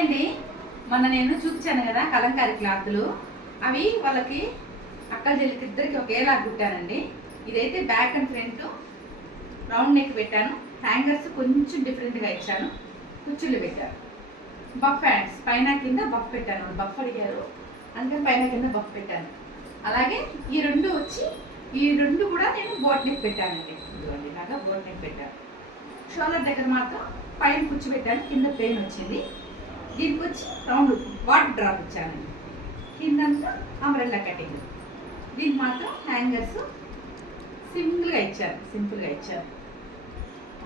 అండి మొన్న నేను చూపించాను కదా కలంకారీ క్లాత్లు. అవి వాళ్ళకి అక్క చెల్లికి ఇద్దరికి ఒకేలా కుట్టానండి. ఇదైతే back and front round neck పెట్టాను. హ్యాంగర్స్ కొంచెం డిఫరెంట్గా ఇచ్చాను. కుచ్చులు పెట్టాను. బఫ్ హ్యాండ్స్ పైన కింద బఫ్ పెట్టాను. బఫ్ అడిగారు అందుకని పైన కింద బఫ్ పెట్టాను. అలాగే ఈ రెండు కూడా నేను బోట్ నెక్ పెట్టానండి. ఇదిగోండి ఇలాగా బోట్ నెక్ పెట్టాను. షోల్డర్ దగ్గర మాత్రం పైన కుచ్చి పెట్టాను, కింద ప్లెయిన్ వచ్చింది. దీనికి వచ్చి రౌండ్ వాటర్ డ్రాప్ ఇచ్చానండి. కిందంతా అంబ్రెల్లా కటింగ్. దీనికి మాత్రం హ్యాంగర్స్ సింపుల్గా ఇచ్చారు.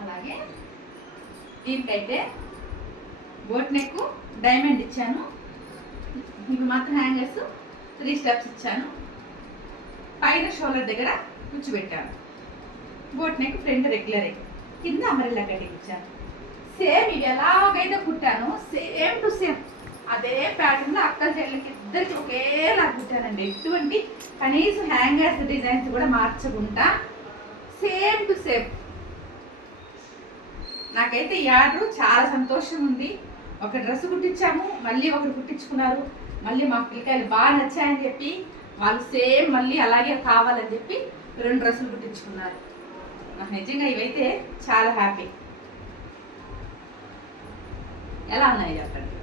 అలాగే దీనికైతే బోట్ నెక్ డైమండ్ ఇచ్చాను. ఇవి మాత్రం హ్యాంగర్స్ 3 స్టెప్స్ ఇచ్చాను. పైన షోల్డర్ దగ్గర కూర్చోబెట్టాను. బోట్ నెక్ ఫ్రంట్ రెగ్యులర్, కింద అంబ్రెల్లా కటింగ్ ఇచ్చాను. సేమ్ ఇది ఎలాగైతే కుట్టాను సేమ్ టు సేమ్ అదే ప్యాటర్న్ అక్కల చెల్లెలకి ఇద్దరికి ఒకేలా కుట్టానండి. ఎటువంటి కనీసం హ్యాంగర్స్ డిజైన్స్ కూడా మార్చకుండా సేమ్ టు సేమ్. నాకైతే ఈ ఆర్డర్ చాలా సంతోషం ఉంది. ఒక డ్రెస్ కుట్టించాము, మళ్ళీ ఒకరు కుట్టించుకున్నారు. మళ్ళీ మా పిల్లకాయలు బాగా నచ్చాయని చెప్పి వాళ్ళు సేమ్ మళ్ళీ అలాగే కావాలని చెప్పి 2 డ్రెస్సులు కుట్టించుకున్నారు. నాకు నిజంగా ఇవైతే చాలా హ్యాపీ. ఎలా ఉన్నాయి చెప్పండి.